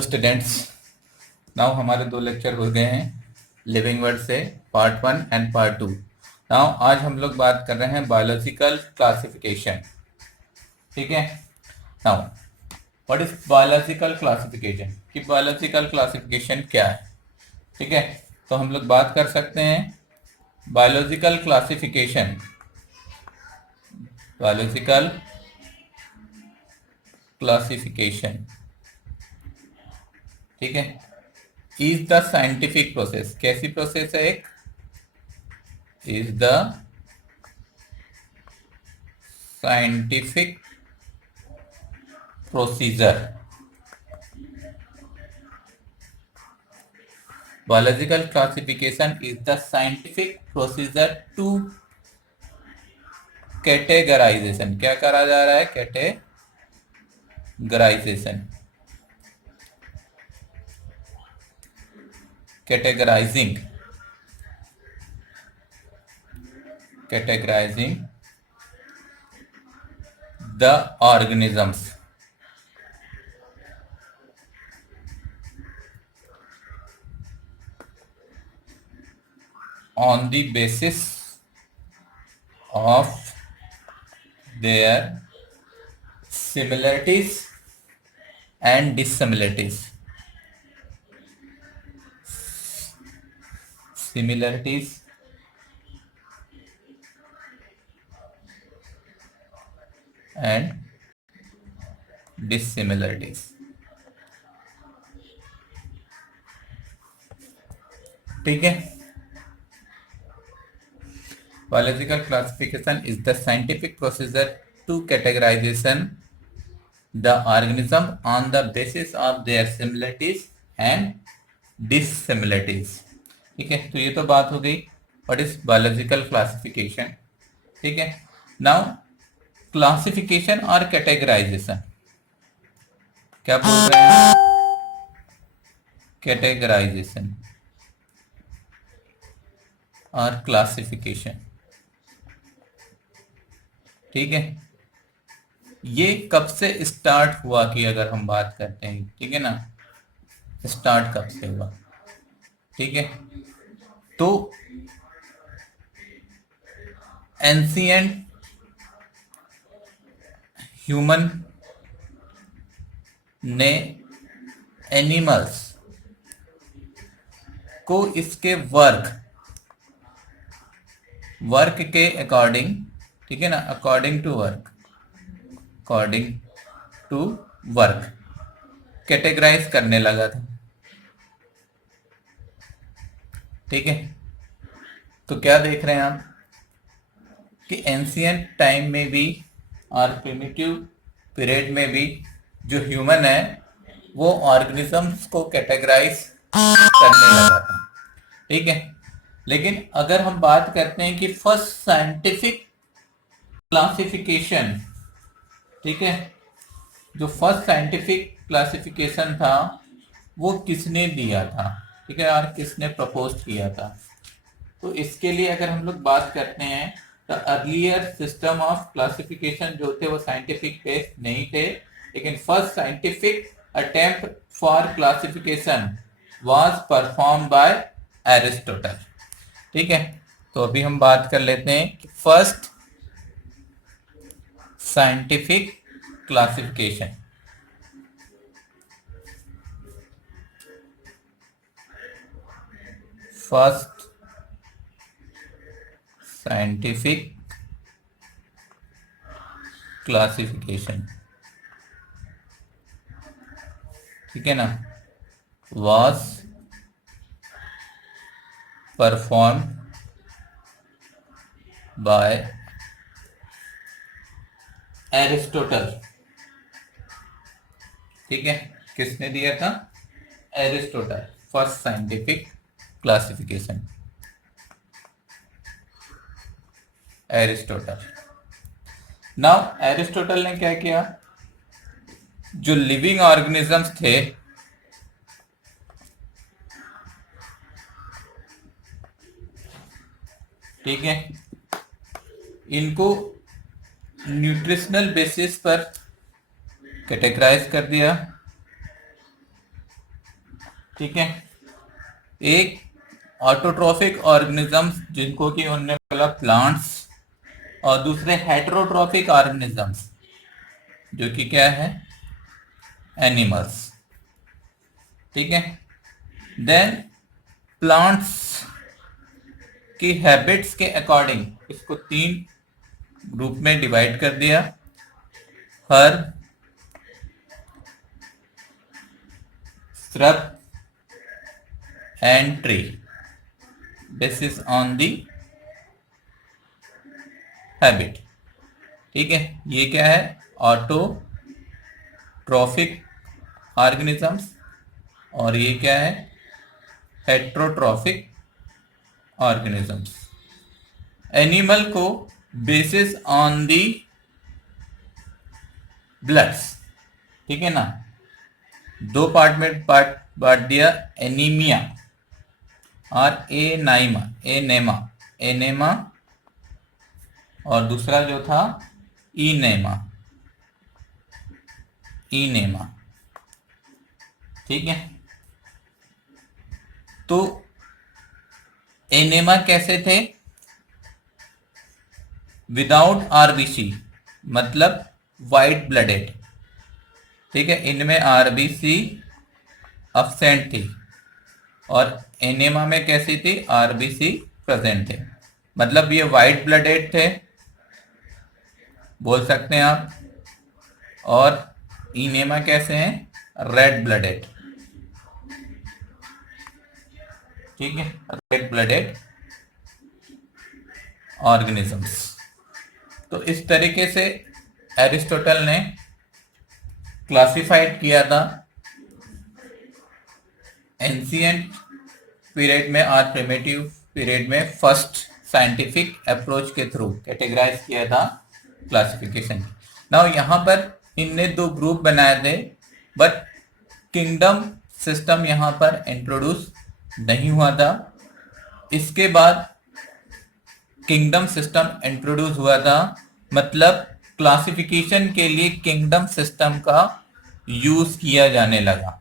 Students, now हमारे 2 lecture हो गए हैं लिविंग वर्ड से, पार्ट 1 एंड पार्ट 2। नाउ आज हम लोग बात कर रहे हैं बायोलॉजिकल क्लासिफिकेशन। ठीक है। Now what is biological classification, कि बायोलॉजिकल क्लासिफिकेशन क्या है। ठीक है, तो हम लोग बात कर सकते हैं बायोलॉजिकल क्लासिफिकेशन। बायोलॉजिकल क्लासिफिकेशन, ठीक है, इज द साइंटिफिक प्रोसेस। कैसी प्रोसेस है? एक is the scientific procedure. Biological classification is the scientific procedure to categorization. क्या करा जा रहा है? Categorization, categorizing, categorizing the organisms on the basis of their similarities and dissimilarities. Similarities and dissimilarities. ठीक है। Biological classification is the scientific procedure to categorization the organism on the basis of their similarities and dissimilarities. ठीक है, तो ये तो बात हो गई व्हाट इज बायोलॉजिकल क्लासिफिकेशन। ठीक है। नाउ क्लासिफिकेशन और कैटेगराइजेशन, क्या बोल रहे हैं? कैटेगराइजेशन और क्लासिफिकेशन। ठीक है, ये कब से स्टार्ट हुआ कि अगर हम बात करते हैं, ठीक है ना, स्टार्ट कब से हुआ? ठीक है, तो एंशिएंट ह्यूमन ने एनिमल्स को इसके वर्क के अकॉर्डिंग, ठीक है ना, अकॉर्डिंग टू वर्क कैटेगराइज करने लगा था। ठीक है, तो क्या देख रहे हैं आप कि एंशिएंट टाइम में भी और प्रिमिटिव पीरियड में भी जो ह्यूमन है वो ऑर्गेनिजम्स को कैटेगराइज करने लगा था। ठीक है, लेकिन अगर हम बात करते हैं कि फर्स्ट साइंटिफिक क्लासिफिकेशन, ठीक है, जो फर्स्ट साइंटिफिक क्लासिफिकेशन था वो किसने दिया था, ठीक है, और किसने प्रपोज किया था? तो इसके लिए अगर हम लोग बात करते हैं तो अर्लियर सिस्टम ऑफ क्लासिफिकेशन जो थे वो साइंटिफिक बेस्ड नहीं थे, लेकिन first scientific attempt for classification was perform by Aristotle. ठीक है, तो अभी हम बात कर लेते हैं कि first scientific classification. First scientific classification, ठीक है ना, वाज परफॉर्म बाय एरिस्टोटल। ठीक है, किसने दिया था? Aristotle. First scientific classification Aristotle. Now Aristotle ने क्या किया, जो लिविंग ऑर्गेनिजम्स थे ठीक है, इनको न्यूट्रिशनल बेसिस पर कैटेगराइज कर दिया ठीक है। एक ऑटोट्रॉफिक ऑर्गेनिजम्स जिनको कि उन्होंने बोला प्लांट्स, और दूसरे हेटेरोट्रॉफिक ऑर्गेनिजम्स जो कि क्या है, एनिमल्स। ठीक है। देन प्लांट्स की हैबिट्स के अकॉर्डिंग इसको 3 ग्रुप में डिवाइड कर दिया। Herb, shrub and tree. This is on the habit. ठीक है। ये क्या है, ऑटोट्रॉफिक ऑर्गेनिजम्स, और ये क्या है, हेट्रोट्रॉफिक ऑर्गेनिजम्स। एनिमल को बेसिस ऑन दी ब्लड्स, ठीक है ना, 2 पार्ट में बांट दिया, एनीमिया और एनेमा, और दूसरा जो था इनेमा। ठीक है। तो एनेमा कैसे थे, विदाउट आरबीसी, मतलब वाइट ब्लडेड। ठीक है। इनमें आरबीसी अब्सेंट थी, और एनेमा में कैसी थी, आरबीसी प्रेजेंट थे। मतलब ये वाइट ब्लडेड थे बोल सकते हैं आप, और इनेमा कैसे हैं, रेड ब्लडेड। ठीक है, रेड ब्लडेड ऑर्गेनिजम्स। तो इस तरीके से एरिस्टोटल ने क्लासिफाइड किया था एंशिएंट पीरियड में और प्रिमिटिव पीरियड में, फर्स्ट साइंटिफिक अप्रोच के थ्रू कैटेगराइज किया था क्लासिफिकेशन। नाउ यहाँ पर इनने 2 ग्रुप बनाए थे, बट किंगडम सिस्टम यहाँ पर इंट्रोड्यूस नहीं हुआ था। इसके बाद किंगडम सिस्टम इंट्रोड्यूस हुआ था, मतलब क्लासिफिकेशन के लिए किंगडम सिस्टम का यूज किया जाने लगा।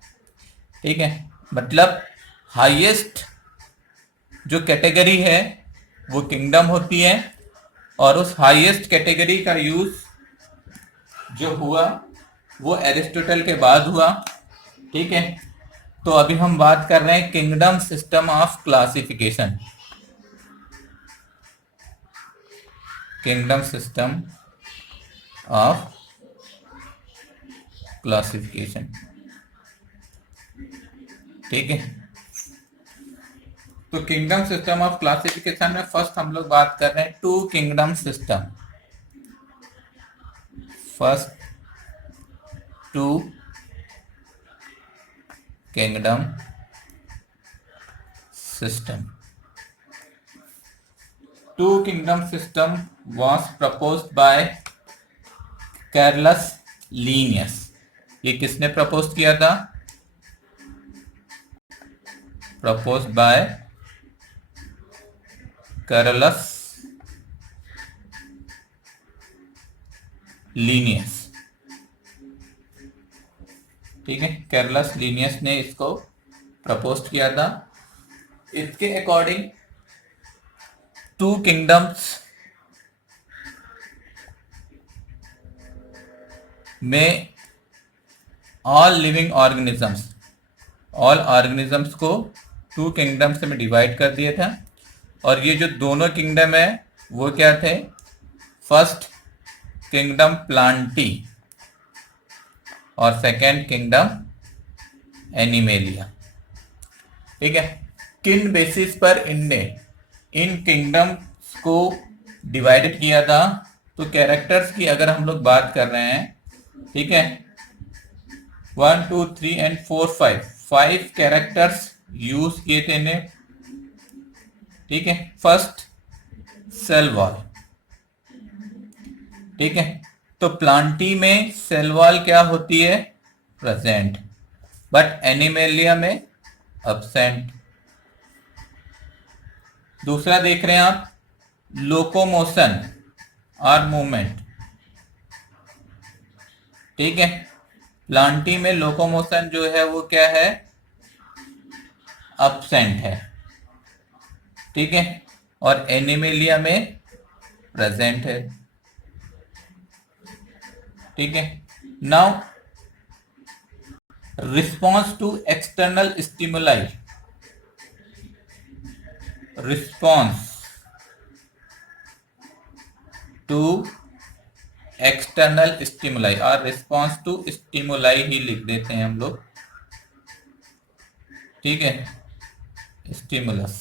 ठीक है। मतलब हाईएस्ट जो कैटेगरी है वो किंगडम होती है, और उस हाईएस्ट कैटेगरी का यूज जो हुआ वो एरिस्टोटल के बाद हुआ। ठीक है। तो अभी हम बात कर रहे हैं kingdom system of classification. Kingdom system of classification. ठीक है। तो किंगडम सिस्टम ऑफ क्लासिफिकेशन में फर्स्ट हम लोग बात कर रहे हैं 2 kingdom system. First 2 kingdom system. 2 kingdom system was proposed by Carlos Linnaeus. ये किसने प्रपोज किया था, प्रपोज बाय कैरलस लीनियस। ठीक है, कैरलस लीनियस ने इसको प्रपोज किया था। इसके अकॉर्डिंग 2 किंगडम्स में all living organisms, all organisms को 2 किंगडम्स में डिवाइड कर दिया था। और ये जो दोनों किंगडम है वो क्या थे, फर्स्ट किंगडम प्लांटी और सेकेंड किंगडम एनिमेलिया। ठीक है। किन बेसिस पर इनने इन किंगडम्स को डिवाइडेड किया था, तो कैरेक्टर्स की अगर हम लोग बात कर रहे हैं, ठीक है, 1 2 3 एंड 4 5 कैरेक्टर्स यूज किए थे इन्हें। ठीक है। First cell wall. ठीक है। तो प्लांटी में सेल वॉल क्या होती है, प्रेजेंट, बट एनिमेलिया में अब्सेंट। दूसरा देख रहे हैं आप, लोकोमोशन और मूवमेंट। ठीक है। प्लांटी में लोकोमोशन जो है वो क्या है, absent है, ठीक है, और एनिमेलिया में प्रेजेंट है, ठीक है। Now response to external stimuli, response to external stimuli और रिस्पॉन्स टू स्टिमुलाई ही लिख देते हैं हम लोग, ठीक है, स्टिमुलस।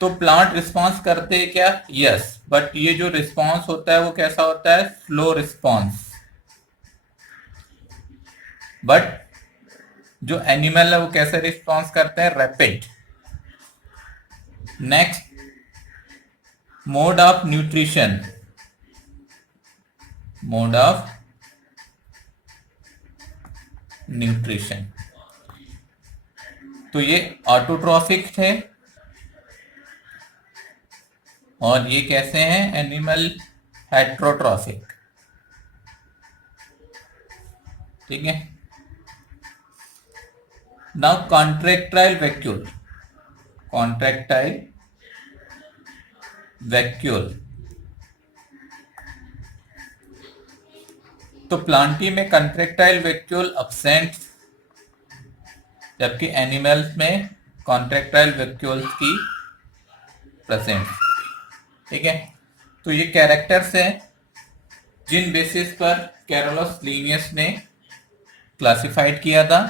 तो प्लांट रिस्पॉन्स करते हैं क्या? यस, बट ये जो रिस्पॉन्स होता है वो कैसा होता है? Slow response. बट जो एनिमल है वो कैसे रिस्पॉन्स करते हैं? Rapid. Next, mode of nutrition, mode of nutrition, तो ये ऑटोट्रॉफिक थे और ये कैसे हैं? एनिमल हेट्रोट्रॉफिक, ठीक है। Now contractile vacuole, contractile vacuole, तो प्लांटी में कॉन्ट्रैक्टाइल वैक्यूल अब्सेंट, जबकि एनिमल्स में कॉन्ट्रैक्टाइल वैक्यूल्स की प्रेजेंट, ठीक है। तो ये कैरेक्टर्स हैं जिन बेसिस पर कैरोलस लिनियस ने क्लासिफाइड किया था।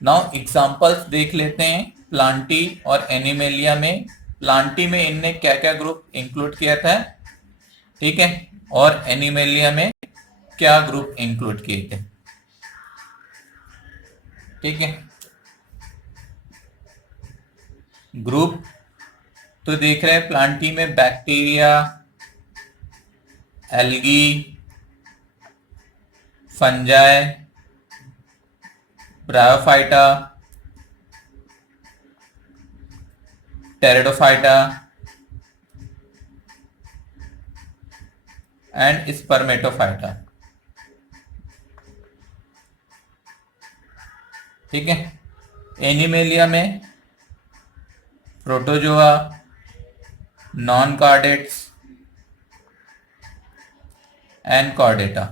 नाउ एग्जांपल्स देख लेते हैं प्लांटी और एनिमेलिया में। प्लांटी में इनने क्या क्या ग्रुप इंक्लूड किया था, ठीक है, और एनिमेलिया में क्या ग्रुप इंक्लूड किए थे, ठीक है। ग्रुप तो देख रहे हैं प्लांटी में bacteria, algae, fungi, bryophyta, pteridophyta and Spermatophyta, ठीक है। एनिमेलिया में protozoa, non chordates and Chordata,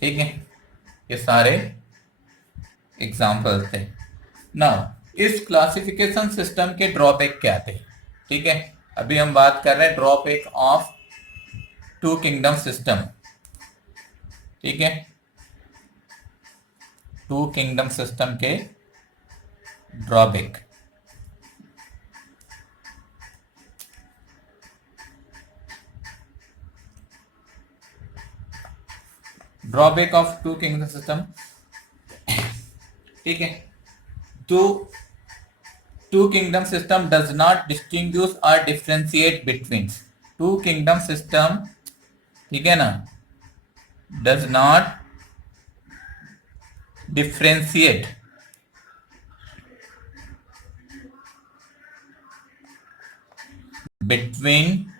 ठीक है। ये सारे एग्जाम्पल थे। नाउ इस क्लासिफिकेशन सिस्टम के ड्रॉबैक क्या थे, ठीक है। अभी हम बात कर रहे हैं drawback of two kingdom system, ठीक है। टू किंगडम सिस्टम के drawback, drawback of two kingdom system, ठीक है। तो two kingdom system does not distinguish और differentiate between, two kingdom system, ठीक है ना, does not differentiate between,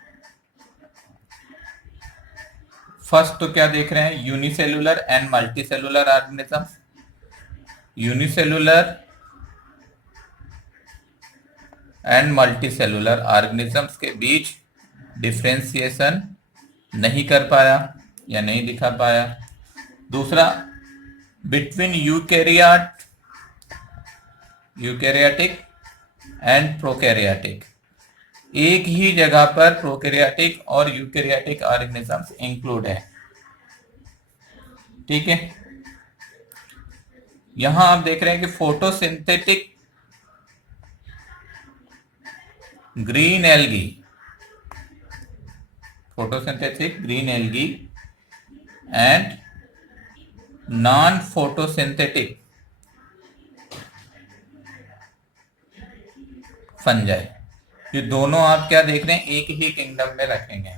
first तो क्या देख रहे हैं? Unicellular and multicellular organisms. Unicellular and multicellular organisms के बीच डिफरेंशिएशन नहीं कर पाया या नहीं दिखा पाया। दूसरा, बिटवीन यूकैरियोटिक एंड प्रोकैरियोटिक, एक ही जगह पर प्रोकैरियोटिक और यूकैरियोटिक ऑर्गेनिजम्स इंक्लूड है, ठीक है। यहां आप देख रहे हैं कि photosynthetic green algae, photosynthetic green algae and non photosynthetic fungi, ये दोनों आप क्या देख रहे हैं? एक ही किंगडम में रखेंगे।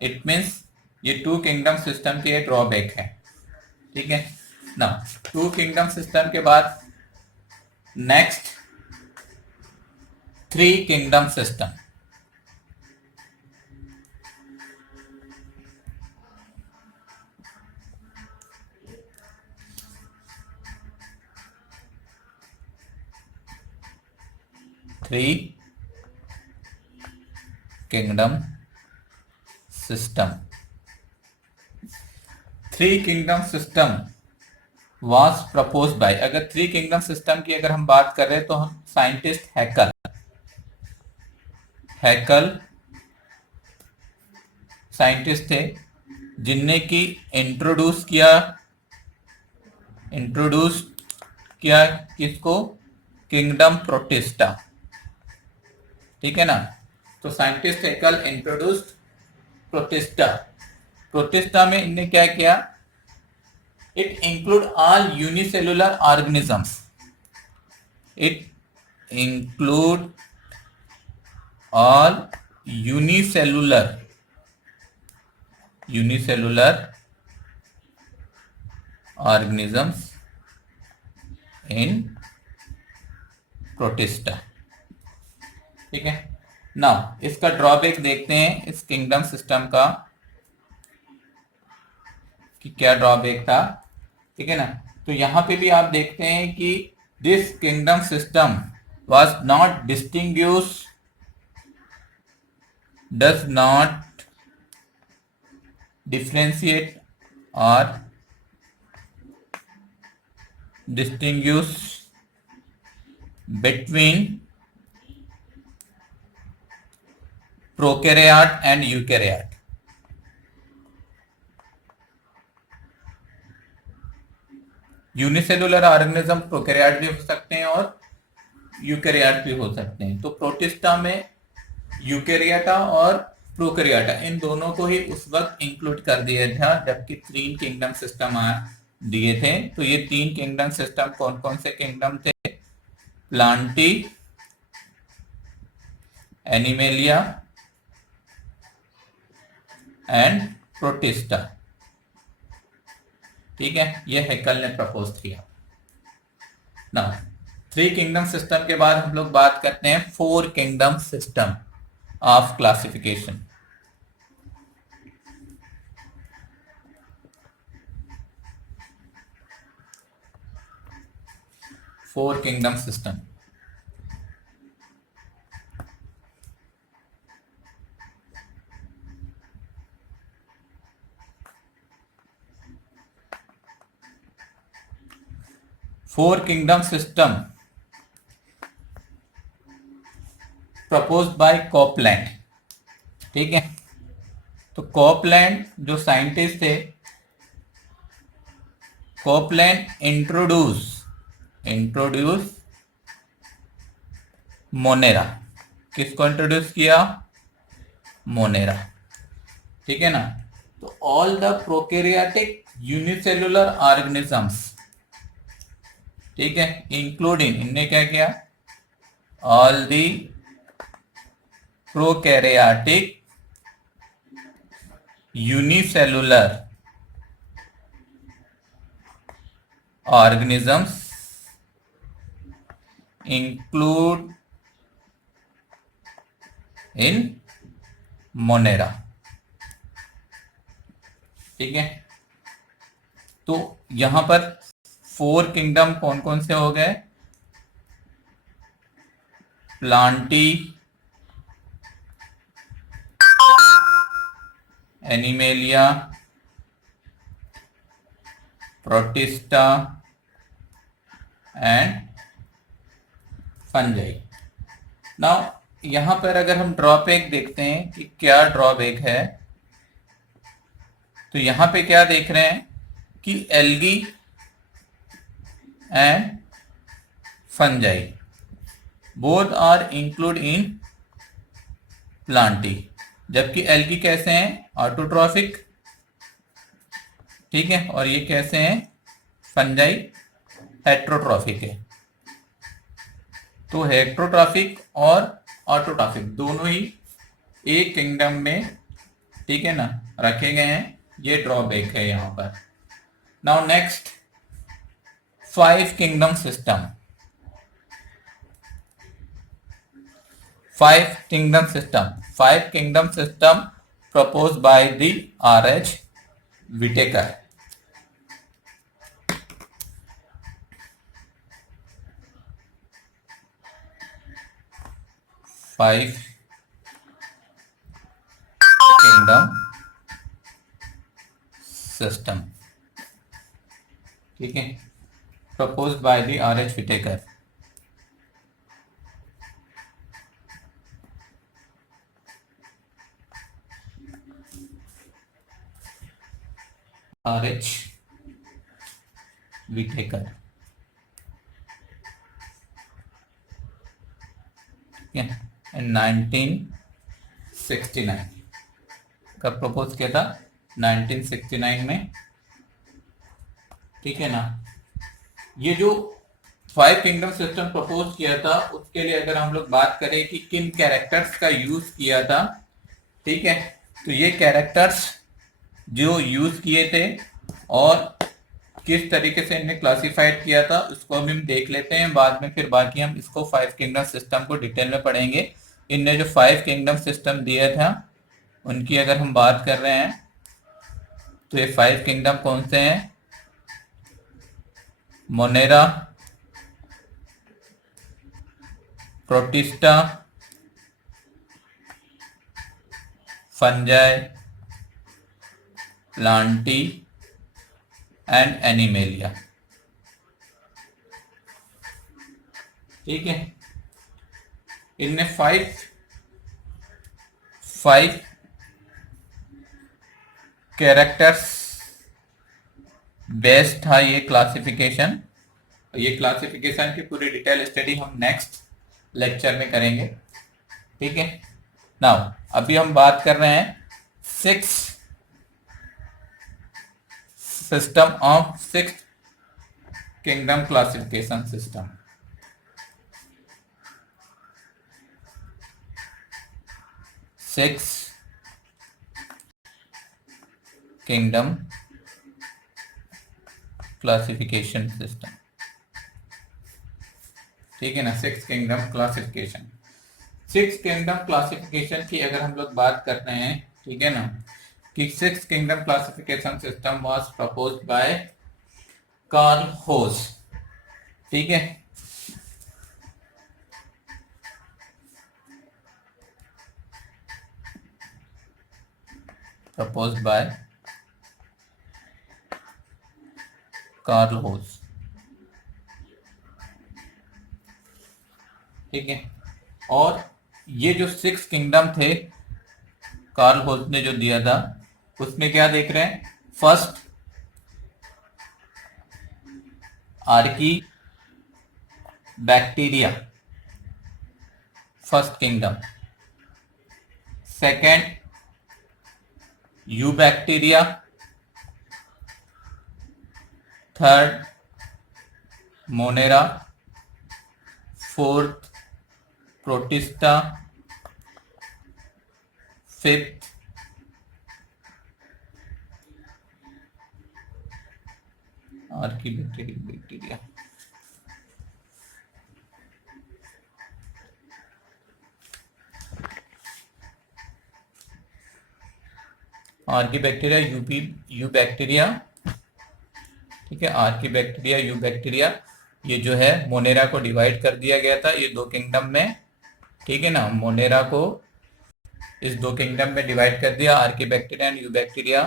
इट मीन्स ये टू किंगडम सिस्टम के ड्रॉबैक है, ठीक है ना। टू किंगडम सिस्टम के बाद next three kingdom system, 3 kingdom system. 3 kingdom system was proposed by, अगर 3 kingdom system की अगर हम बात कर रहे हैं तो हम साइंटिस्ट हैकल साइंटिस्ट थे जिनने की इंट्रोड्यूस किया किसको, किंगडम प्रोटिस्टा, ठीक है ना। तो साइंटिस्ट हैकल इंट्रोड्यूस्ड प्रोटिस्टा में इनने क्या किया, it include all unicellular organisms, it include all unicellular organisms in protista, ठीक है। नाउ इसका ड्रॉबैक देखते हैं इस किंगडम सिस्टम का कि क्या ड्रॉबैक था, ठीक है ना। तो यहां पे भी आप देखते हैं कि this kingdom system was not does not differentiate or distinguish between prokaryote and eukaryote. Unicellular organism prokaryote भी हो सकते हैं और यूकैरियोट भी हो सकते हैं। तो प्रोटिस्टा में यूकैरियोटा और प्रोकैरियोटा इन दोनों को ही उस वक्त इंक्लूड कर दिया था जबकि 3 किंगडम सिस्टम दिए थे। तो ये 3 किंगडम सिस्टम कौन कौन से किंगडम थे, प्लांटी, एनिमेलिया एंड प्रोटिस्टा, ठीक है। ये हैकल ने प्रपोज किया। नाउ 3 किंगडम सिस्टम के बाद हम लोग बात करते हैं 4 kingdom system of classification. Four kingdom system. Four kingdom system proposed by Copeland, ठीक है। तो कॉपलैंड जो साइंटिस्ट थे, कॉपलैंड इंट्रोड्यूस मोनेरा, किसको इंट्रोड्यूस किया, मोनेरा, ठीक है ना। तो all the prokaryotic unicellular organisms, ठीक है, इंक्लूडिंग, इनने क्या किया, all the prokaryotic unicellular organisms include in Monera, ठीक है। तो यहां पर 4 किंगडम कौन कौन से हो गए, Plantae, animalia, protista and fungi. Now यहां पर अगर हम ड्रॉबैक देखते हैं कि क्या ड्रॉबैक है, तो यहां पे क्या देख रहे हैं कि algae and fungi both are include in plantae, जबकि एल्गी कैसे हैं, ऑटोट्रॉफिक, ठीक है, और ये कैसे हैं, फंजाई हेट्रोट्रॉफिक है। तो हेट्रोट्रॉफिक और ऑटोट्रॉफिक दोनों ही एक किंगडम में, ठीक है ना, रखे गए हैं। ये ड्रॉबैक है यहां पर। Now next 5 kingdom system. 5 kingdom system proposed by the R.H. Whitaker. 5 kingdom system, ठीक है, proposed by the R.H. Whittaker. R.H. Whittaker, ठीक है, in 1969 कब प्रपोज किया था? 1969 में, ठीक है ना। ये जो 5 किंगडम सिस्टम प्रपोज किया था उसके लिए अगर हम लोग बात करें कि किन कैरेक्टर्स का यूज किया था, ठीक है, तो ये कैरेक्टर्स जो यूज किए थे और किस तरीके से इन्हें क्लासिफाइड किया था उसको अभी हम देख लेते हैं, बाद में फिर बाकी हम इसको 5 किंगडम सिस्टम को डिटेल में पढ़ेंगे। इनने जो 5 किंगडम सिस्टम दिया था उनकी अगर हम बात कर रहे हैं तो ये 5 किंगडम कौन से हैं? Monera, protista, fungi, Plantae and animalia, ठीक है। इनने 5 कैरेक्टर्स बेस्ड था ये क्लासिफिकेशन। ये क्लासिफिकेशन की पूरी डिटेल स्टडी हम नेक्स्ट लेक्चर में करेंगे, ठीक है। नाउ अभी हम बात कर रहे हैं 6 system of 6 kingdom classification system. Kingdom classification system, ठीक है ना। 6 किंगडम क्लासिफिकेशन, 6 किंगडम क्लासिफिकेशन की अगर हम लोग बात कर रहे हैं, ठीक है ना, कि 6 kingdom classification system was proposed by Carl Woese, ठीक है। प्रपोज्ड बाय कार्ल होस, ठीक है। और ये जो 6 किंगडम थे कार्ल होस ने जो दिया था उसमें क्या देख रहे हैं? First Archie bacteria, first kingdom. Second you bacteria, third Monera, fourth protista, fifth Archie bacteria, Archie bacteria, you bacteria, ठीक है। आर्की बैक्टीरिया, यू बैक्टीरिया, ये जो है मोनेरा को डिवाइड कर दिया गया था ये 2 किंगडम में, ठीक है ना। मोनेरा को इस 2 किंगडम में डिवाइड कर दिया, Archie bacteria and you bacteria.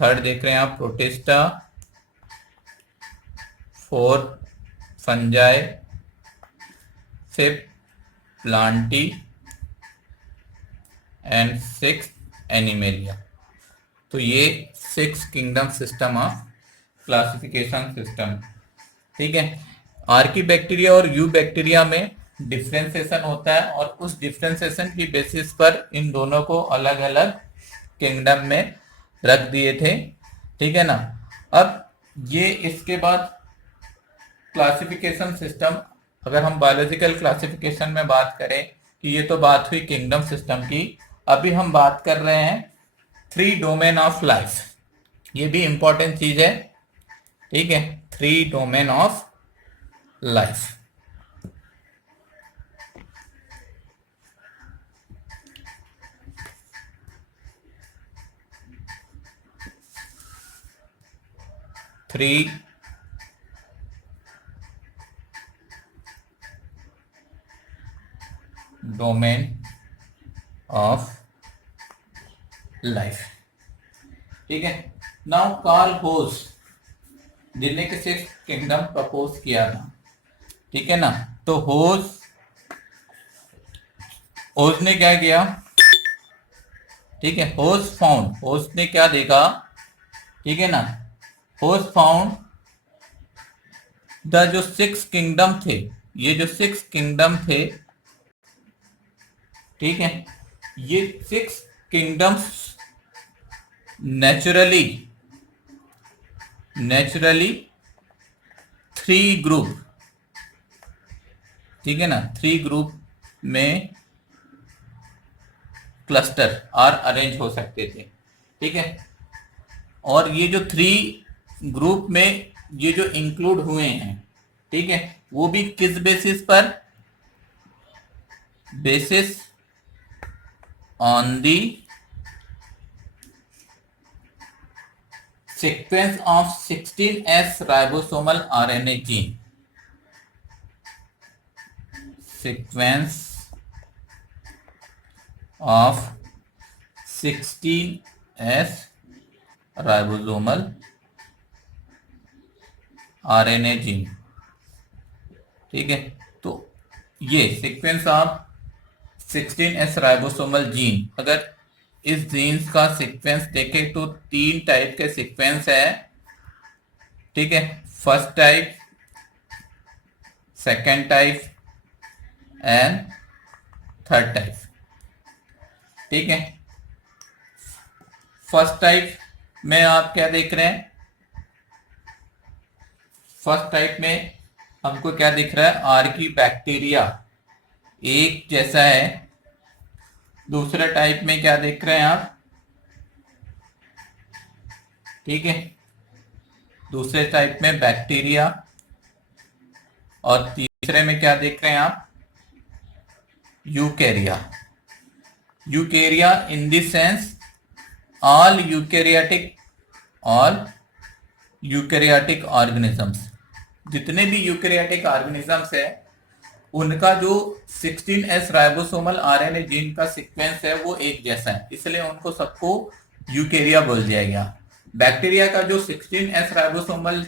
Third देख रहे हैं आप protista, fourth fungi, fifth Plantae and sixth animalia. तो ये 6 kingdom system of classification system, ठीक है। आर्की बैक्टीरिया और यू बैक्टीरिया में डिफ्रेंसिएशन होता है और उस डिफ्रेंसिएशन की बेसिस पर इन दोनों को अलग अलग किंगडम में रख दिए थे, ठीक है ना। अब ये इसके बाद क्लासिफिकेशन सिस्टम, अगर हम बायोलॉजिकल क्लासिफिकेशन में बात करें कि ये तो बात हुई किंगडम सिस्टम की, अभी हम बात कर रहे हैं 3 डोमेन ऑफ लाइफ। ये भी इंपॉर्टेंट चीज है, ठीक है। 3 domain of life, three domain of life. ठीक है। नाउ कार्ल होस जिसने किसी किंगडम प्रपोज किया था, ठीक है ना, तो होस ने क्या किया, ठीक है, होस ने क्या देखा, ठीक है ना, होस फाउंड द जो 6 किंगडम थे, ये जो 6 किंगडम थे, ठीक है, ये 6 किंगडम्स नेचुरली 3 ग्रुप, ठीक है ना, 3 ग्रुप में क्लस्टर और अरेंज हो सकते थे। ठीक है। और ये जो 3 ग्रुप में ये जो इंक्लूड हुए हैं, ठीक है, वो भी किस बेसिस पर, basis on the sequence of 16S ribosomal RNA gene, sequence of 16S ribosomal RNA gene. ठीक है। तो ये sequence of 16S ribosomal gene, अगर इस जीन्स का सीक्वेंस देखें तो 3 टाइप के सीक्वेंस है। ठीक है। First type, second type and third type. ठीक है। फर्स्ट टाइप में आप क्या देख रहे हैं, फर्स्ट टाइप में हमको क्या दिख रहा है, आर्की बैक्टीरिया एक जैसा है। दूसरे टाइप में क्या देख रहे हैं आप, ठीक है, दूसरे टाइप में बैक्टीरिया, और तीसरे में क्या देख रहे हैं आप, Eukarya. Eukarya in this sense all eukaryotic organisms, जितने भी यूकेरियाटिक ऑर्गेनिजम्स है उनका जो 16S राइबोसोमल आरएनए जीन का सीक्वेंस है वो एक जैसा है, इसलिए उनको सबको यूकेरिया बोल दिया गया। बैक्टीरिया का जो 16S राइबोसोमल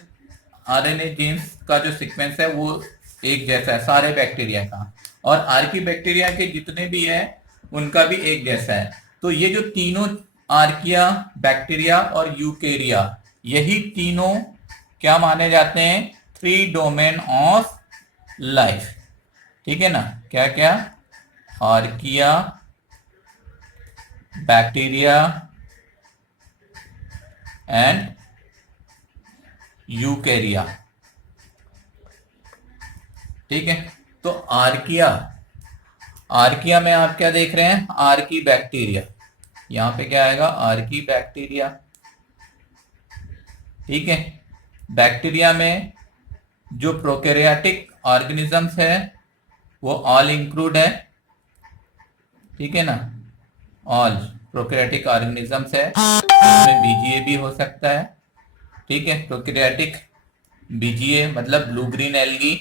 आरएनए जीन का जो सीक्वेंस है वो एक जैसा है सारे बैक्टीरिया का, और आर्की बैक्टीरिया के जितने भी है उनका भी एक जैसा है। तो ये जो तीनों आर्किया, बैक्टीरिया और यूकेरिया, यही तीनों क्या माने जाते हैं, 3 डोमेन ऑफ लाइफ। ठीक है ना, क्या क्या, आर्किया, बैक्टीरिया एंड यूकेरिया। ठीक है। तो आर्किया में आप क्या देख रहे हैं, आर्की बैक्टीरिया, यहां पे क्या आएगा, आर्की बैक्टीरिया। ठीक है। बैक्टीरिया में जो प्रोकैरियोटिक ऑर्गेनिजम्स है वो ऑल इंक्लूड है। ठीक है ना, ऑल प्रोकैरियोटिक ऑर्गेनिजम्स है, इसमें बीजीए भी हो सकता है। ठीक है, प्रोकैरियोटिक बीजीए मतलब ब्लू ग्रीन एल्गी।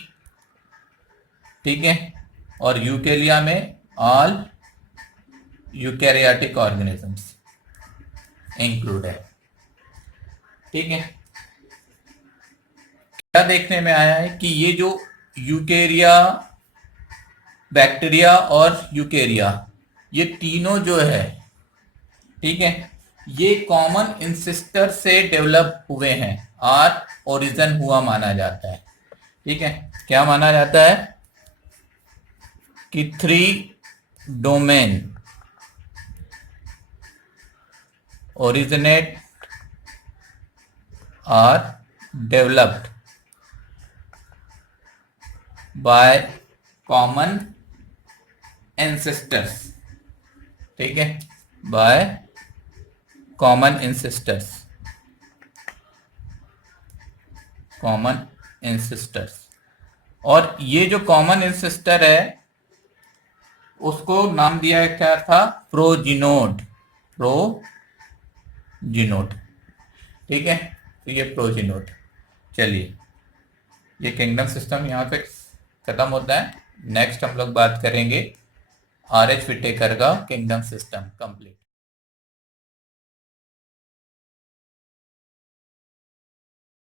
ठीक है। और यूकेरिया में ऑल यूकैरियोटिक ऑर्गेनिजम्स इंक्लूड है। ठीक है। क्या देखने में आया है कि ये जो यूकेरिया, बैक्टीरिया और यूकेरिया, ये तीनों जो है, ठीक है, ये कॉमन इंसिस्टर से डेवलप हुए हैं और ओरिजिन हुआ माना जाता है। ठीक है। क्या माना जाता है कि 3 डोमेन ओरिजिनेट और डेवलप्ड बाय कॉमन एंसेस्टर्स। ठीक है, by common ancestors, common ancestors. और ये जो कॉमन एंसेस्टर है उसको नाम दिया क्या था, प्रोजिनोड, प्रोजिनोड। ठीक है। तो ये प्रोजिनोड। चलिए, ये किंगडम सिस्टम यहाँ पे खत्म होता है। नेक्स्ट हम लोग बात करेंगे आर एच विटेकर का किंगडम सिस्टम कंप्लीट।